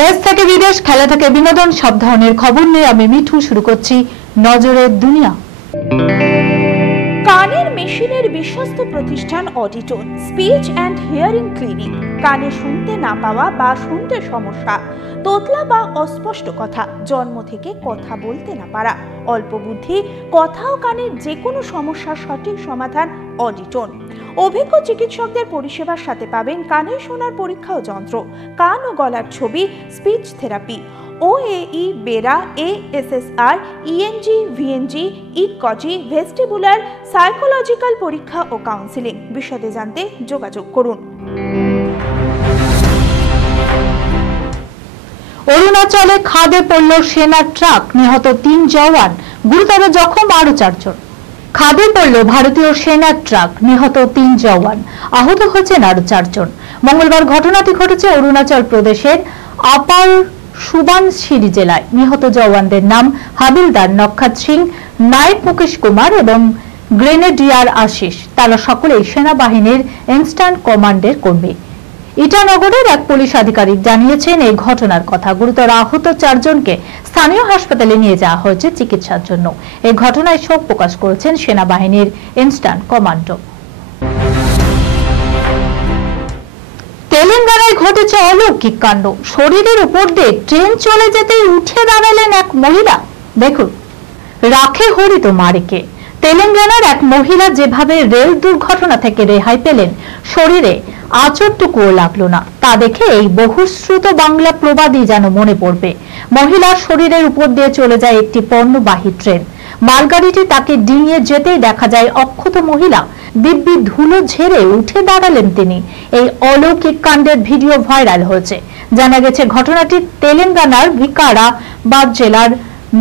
দেশ থেকে বিদেশ, খেলা থেকে বিনোদন, সব ধরনের খবর নিয়ে আমি মিঠু শুরু করছি নজরের দুনিয়া। কানের মেশিনের বিশ্বস্ত প্রতিষ্ঠান অডিটন স্পিচ অ্যান্ড হিয়ারিং ক্লিনিক। কানে শুনতে না পাওয়া বা শুনতে সমস্যা, তোতলা বা অস্পষ্ট কথা, জন্ম থেকে কথা বলতে না পারা, অল্প বুদ্ধি, কথা ও কানের যে কোনো সমস্যার সঠিক সমাধান অডিটন। অভিজ্ঞ চিকিৎসকদের পরিষেবার সাথে পাবেন কানে শোনার পরীক্ষা ও যন্ত্র, কান ও গলার ছবি, speech therapy, OAE, BERA, ASSR, ENG, VNG, ইকজি, ভেস্টিবুলার, সাইকোলজিক্যাল পরীক্ষা ও কাউন্সিলিং। বিশদে জানতে যোগাযোগ করুন। অরুণাচলে খাদে পড়ল সেনার ট্রাক, নিহত 3 জওয়ান, গুরুতর জখম আরো 4 জন। খাদে পড়ল ভারতীয় সেনার ট্রাক, নিহত 3 জওয়ান, আহত হয়েছেন আরো 4 জন। মঙ্গলবার ঘটনাটি ঘটেছে অরুণাচল প্রদেশের আপার সুবানসিরি জেলায়। নিহত জওয়ানদের নাম হাবিলদার নক্ষাত সিং, নায়েব মুকেশ কুমার এবং গ্রেনেডিয়ার আশিস। তারা সকলেই সেনাবাহিনীর ইনস্ট্যান্ট কমান্ডের কর্মী। ইটানগরের এক পুলিশ আধিকারিক জানিয়েছেন এই ঘটনার কথা। গুরুতর আহত 4 জনকে স্থানীয় হাসপাতালে নিয়ে যাওয়া হয়েছে চিকিৎসার জন্য। এই ঘটনায় শোক প্রকাশ করেছেন সেনাবাহিনীর ইনস্ট্যান্ট কমান্ডো। তেলেঙ্গানায় ঘটেছে অলৌকিক কাণ্ড। শরীরের উপর দিয়ে ট্রেন চলে যেতেই উঠে দাঁড়ালেন এক মহিলা। দেখুন, রাখে হরিত মারিকে। তেলেঙ্গানার এক মহিলা যেভাবে রেল দুর্ঘটনা থেকে রেহাই পেলেন, শরীরে আঁচড়টুকুও লাগলো না। তা দেখে এই বহুশ্রুত বাংলা প্রবাদই যেন মনে পড়বে। মহিলার শরীরের উপর দিয়ে চলে যায় একটি পণ্যবাহী ট্রেন। মালগাড়িটি তাকে ডিঙিয়ে যেতেই দেখা যায় অক্ষত মহিলা। দিব্যি ধুলো ঝেড়ে উঠে দাঁড়ালেন তিনি। এই অলৌকিক কাণ্ডের ভিডিও ভাইরাল হয়েছে। জানা গেছে ঘটনাটি তেলেঙ্গানার ভিকারাবাদ জেলার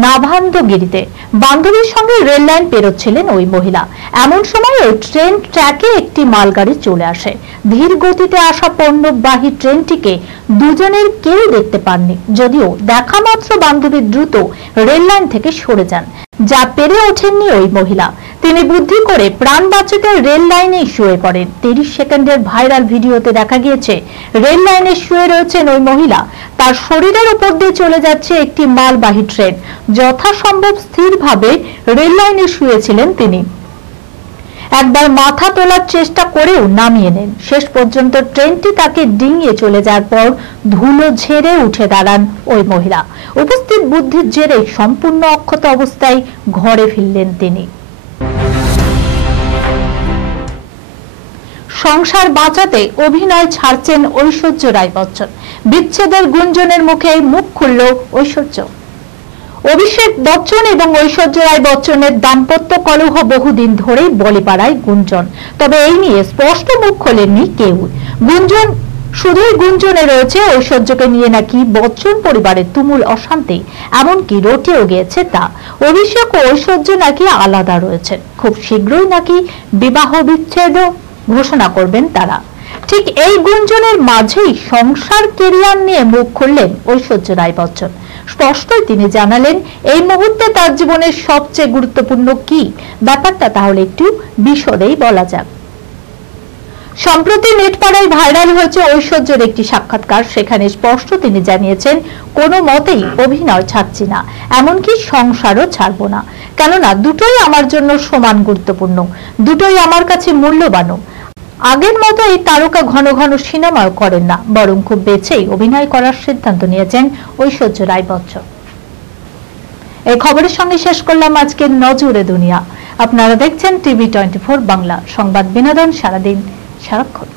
নাভান্দগিরিতে। বান্ধবীর সঙ্গে রেল লাইন পেরোচ্ছিলেন ওই মহিলা। এমন সময় ওই ট্রেন ট্র্যাকে একটি মালগাড়ি চলে আসে। ধীর গতিতে আসা পণ্যবাহী ট্রেনটিকে দুজনের কেউ দেখতে পাননি, যদিও দেখা মাত্র বান্ধবী দ্রুত রেল লাইন থেকে সরে যান, যা পেরে ওঠেননি ওই মহিলা। তিনি বুদ্ধি করে প্রাণ বাঁচাতে রেল লাইনেই শুয়ে পড়েন। 30 সেকেন্ডের ভাইরাল ভিডিওতে দেখা গিয়েছে রেল লাইনে শুয়ে রয়েছেন ওই মহিলা। তার শরীরের উপর দিয়ে চলে যাচ্ছে একটি মালবাহী ট্রেন। যথাসম্ভব স্থিরভাবে রেল লাইনে শুয়েছিলেন তিনি। একবার মাথা তোলার চেষ্টা করেও নামিয়ে নেন। শেষ পর্যন্ত ট্রেনটি তাকে ডিঙিয়ে চলে যাওয়ার পর ধুলো ঝেড়ে উঠে দাঁড়ান ওই মহিলা। উপস্থিত বুদ্ধির জেরে সম্পূর্ণ অক্ষত অবস্থায় ঘরে ফিরলেন তিনি। সংসার বাঁচাতে অভিনয় ছাড়ছেন ঐশ্বর্য রায় বচ্চন। বিচ্ছেদের গুঞ্জনের মুখে মুখ খুলল ঐশ্বর্য। অভিষেক বচ্চন এবং ঐশ্বর্য রায় বচ্চনের দাম্পত্য কলহ বহুদিন ধরেই বলে পাড়ায় গুঞ্জন। তবে এই নিয়ে স্পষ্ট মুখ খোলেননি কেউ। গুঞ্জন শুধুই গুঞ্জনে রয়েছে ঐশ্বর্যকে নিয়ে নাকি বচ্চন পরিবারের তুমুল অশান্তি, এমনকি রটেও গিয়েছে তা। অভিষেক ও ঐশ্বর্য নাকি আলাদা রয়েছেন। খুব শীঘ্রই নাকি বিবাহ বিচ্ছেদ ঘোষণা করবেন তারা। ঠিক এই গুঞ্জনের মাঝেই সংসার কেরিয়ার নিয়ে মুখ খুললেন ঐশ্বর্য রায় বচ্চন। স্পষ্টই তিনি জানালেন এই মুহূর্তে তার জীবনের সবচেয়ে গুরুত্বপূর্ণ কি ব্যাপারটা, তাহলে একটু বিশদেই বলা যাক। সম্প্রতি নেটপাড়ায় ভাইরাল হয়েছে ঐশ্বর্যের একটি সাক্ষাৎকার। সেখানে স্পষ্ট তিনি জানিয়েছেন, কোনো মতেই অভিনয় ছাড়ছি না, এমনকি সংসারও ছাড়বো না। কেননা দুটোই আমার জন্য সমান গুরুত্বপূর্ণ, দুটোই আমার কাছে মূল্যবান। আগের মতো এই তারকা ঘন ঘন সিনেমাও করেন না, বরং খুব বেছেই অভিনয় করার সিদ্ধান্ত নিয়েছেন ঐশ্বর্য রায় বচ্চন। এই খবরের সঙ্গে শেষ করলাম আজকের নজরে দুনিয়া। আপনারা দেখছেন TV24 বাংলা, সংবাদ বিনোদন সারাদিন সারাক্ষণ।